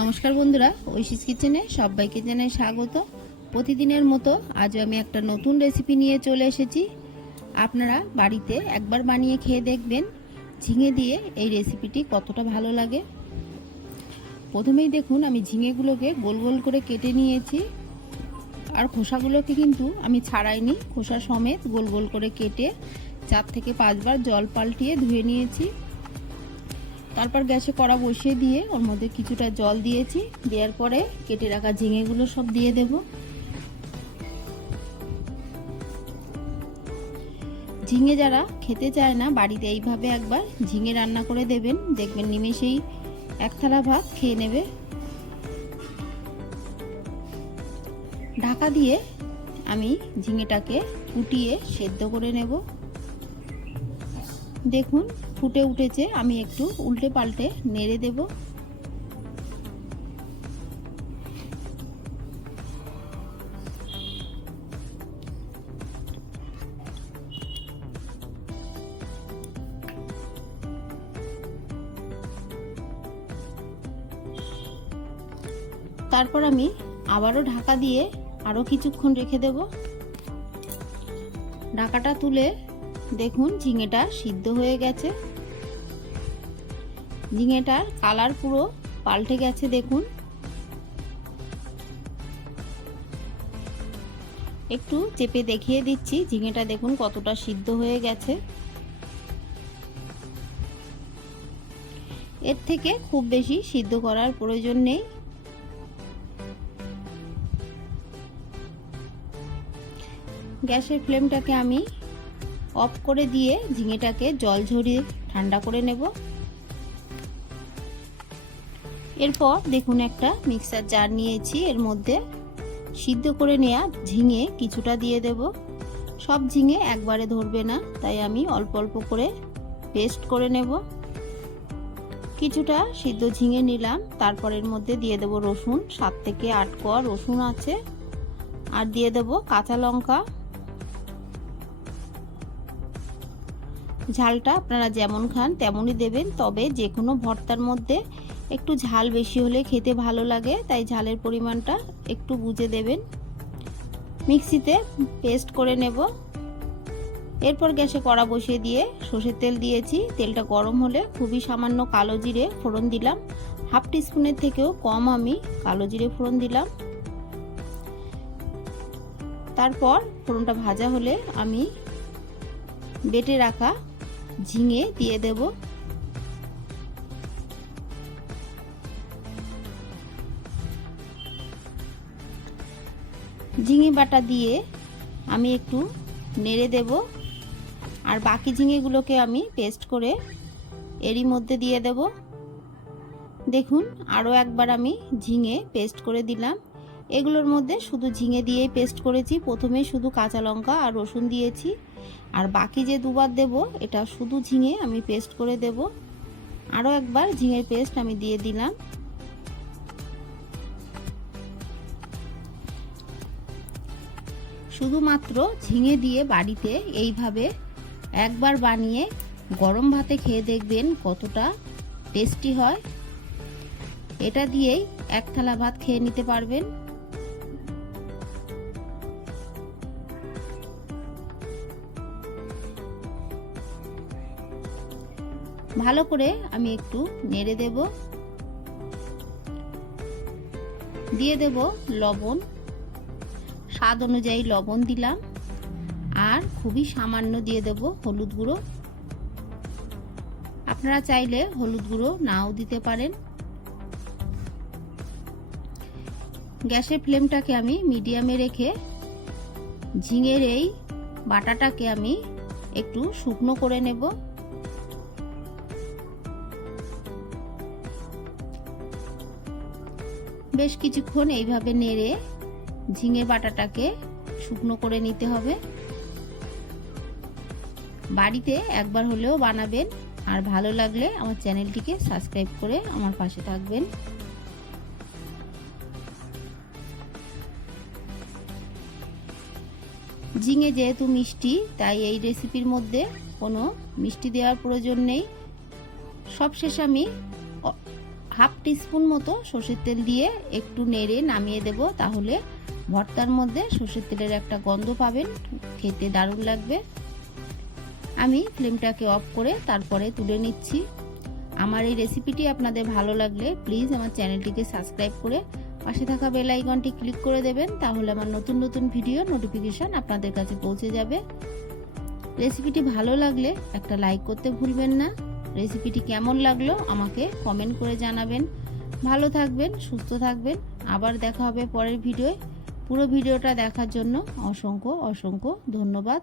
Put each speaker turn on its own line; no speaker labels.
নমস্কার বন্ধুরা, ঐশিস কিচেনে সবাইকে জানাই স্বাগত। প্রতিদিনের মতো আজও আমি একটা নতুন রেসিপি নিয়ে চলে এসেছি। আপনারা বাড়িতে একবার বানিয়ে খেয়ে দেখবেন, ঝিঙে দিয়ে এই রেসিপিটি কতটা ভালো লাগে। প্রথমেই দেখুন, আমি ঝিঙেগুলোকে গোল গোল করে কেটে নিয়েছি। আর খোসাগুলোকে কিন্তু আমি ছাড়াইনি, খোসা সমেত গোল গোল করে কেটে চার থেকে পাঁচবার জল পাল্টিয়ে ধুয়ে নিয়েছি। তারপর গ্যাসে কড়া বসিয়ে দিয়ে ওর মধ্যে কিছুটা জল দিয়েছি, দেওয়ার পরে কেটে রাখা ঝিঙেগুলো সব দিয়ে দেব। ঝিঙে যারা খেতে চায় না, বাড়িতে এইভাবে একবার ঝিঙে রান্না করে দেবেন। দেখবেন নিমেষেই এক থালা ভাত খেয়ে নেবে। ঢাকা দিয়ে আমি ঝিঙেটাকে কুটিয়ে সেদ্ধ করে নেব। দেখুন, ফুটে উঠেছে। আমি একটু উল্টে পাল্টে নেড়ে দেব। তারপর আমি আবারও ঢাকা দিয়ে আরও কিছুক্ষণ রেখে দেব। ঢাকাটা তুলে দেখুন, ঝিঙেটা সিদ্ধ হয়ে গেছে। ঝিঙেটার কালার পুরো পাল্টে গেছে, দেখুন। একটু চেপে দেখিয়ে দিচ্ছি, ঝিঙেটা দেখুন কতটা সিদ্ধ হয়ে গেছে। এর থেকে খুব বেশি সিদ্ধ করার প্রয়োজন নেই। গ্যাসের ফ্লেমটাকে আমি অফ করে দিয়ে ঝিঙেটাকে জল ঝরিয়ে ঠান্ডা করে নেব। এরপর দেখুন একটা মিক্সার জার নিয়েছি, এর মধ্যে সিদ্ধ করে নেওয়া ঝিঙে কিছুটা দিয়ে দেব। সব ঝিঙে একবারে ধরবে না, তাই আমি অল্প অল্প করে পেস্ট করে নেব। কিছুটা সিদ্ধ ঝিঙে নিলাম, তারপর এর মধ্যে দিয়ে দেব রসুন, সাত থেকে আট কোয়া রসুন আছে। আর দিয়ে দেব কাঁচা লঙ্কা। ঝালটা আপনারা যেমন খান তেমনই দেবেন। তবে যে কোনো ভর্তার মধ্যে একটু ঝাল বেশি হলে খেতে ভালো লাগে, তাই ঝালের পরিমাণটা একটু বুঝে দেবেন। মিক্সিতে পেস্ট করে নেব। এরপর গ্যাসে কড়া বসিয়ে দিয়ে সর্ষের তেল দিয়েছি। তেলটা গরম হলে খুবই সামান্য কালো জিরে ফোড়ন দিলাম। হাফ টিস্পুনের থেকেও কম আমি কালো জিরে ফোড়ন দিলাম। তারপর ফোড়নটা ভাজা হলে আমি বেটে রাখা ঝিঙে দিয়ে দেব। ঝিঙে বাটা দিয়ে আমি একটু নেড়ে দেব। আর বাকি ঝিঙেগুলোকে আমি পেস্ট করে এরই মধ্যে দিয়ে দেব। দেখুন, আরও একবার আমি ঝিঙে পেস্ট করে দিলাম। এগুলোর মধ্যে শুধু ঝিঙে দিয়েই পেস্ট করেছি। প্রথমে শুধু কাঁচা লঙ্কা আর রসুন দিয়েছি। আর বাকি যে দুবার দেব, এটা শুধু ঝিঙে আমি পেস্ট করে দেব। আরও একবার ঝিঙের পেস্ট আমি দিয়ে দিলাম। শুধুমাত্র ঝিঙে দিয়ে বাড়িতে এইভাবে একবার বানিয়ে গরম ভাতে খেয়ে দেখবেন কতটা টেস্টি হয়। এটা দিয়েই এক থালা ভাত খেয়ে নিতে পারবেন। ভালো করে আমি একটু নেড়ে দেব। দিয়ে দেব লবণ। স্বাদ অনুযায়ী লবণ দিলাম। আর খুবই সামান্য দিয়ে দেব হলুদ গুঁড়ো। আপনারা চাইলে হলুদ গুঁড়ো নাও দিতে পারেন। গ্যাসের ফ্লেমটাকে আমি মিডিয়ামে রেখে ঝিঙের এই বাটাটাকে আমি একটু শুকনো করে নেব। বেশ কিছুক্ষণ এইভাবে নেড়ে ঝিঙে বাটাটাকে শুকনো করে নিতে হবে। বাড়িতে একবার হলেও বানাবেন আর ভালো লাগলে আমার চ্যানেলটিকে সাবস্ক্রাইব করে আমার পাশে থাকবেন। ঝিঙে যেহেতু মিষ্টি, তাই এই রেসিপির মধ্যে কোনো মিষ্টি দেওয়ার প্রয়োজন নেই। সবশেষ আমি হাফ টিস্পুন মতো সর্ষের তেল দিয়ে একটু নেড়ে নামিয়ে দেব, তাহলে ভর্তার মধ্যে সর্ষের তেলের একটা গন্ধ পাবেন। খেতে দারুণ লাগবে। আমি ফ্লেমটাকে অফ করে তারপরে তুলে নিচ্ছি। আমার এই রেসিপিটি আপনাদের ভালো লাগলে প্লিজ আমার চ্যানেলটিকে সাবস্ক্রাইব করে পাশে থাকা বেল আইকনটি ক্লিক করে দেবেন, তাহলে আমার নতুন নতুন ভিডিও নোটিফিকেশান আপনাদের কাছে পৌঁছে যাবে। রেসিপিটি ভালো লাগলে একটা লাইক করতে ভুলবেন না। রেসিপিটি কেমন লাগল আমাকে কমেন্ট করে জানাবেন। ভালো থাকবেন, সুস্থ থাকবেন। আবার দেখা হবে পরের ভিডিওয়। পুরো ভিডিওটা দেখার জন্য অসংখ্য অসংখ্য ধন্যবাদ।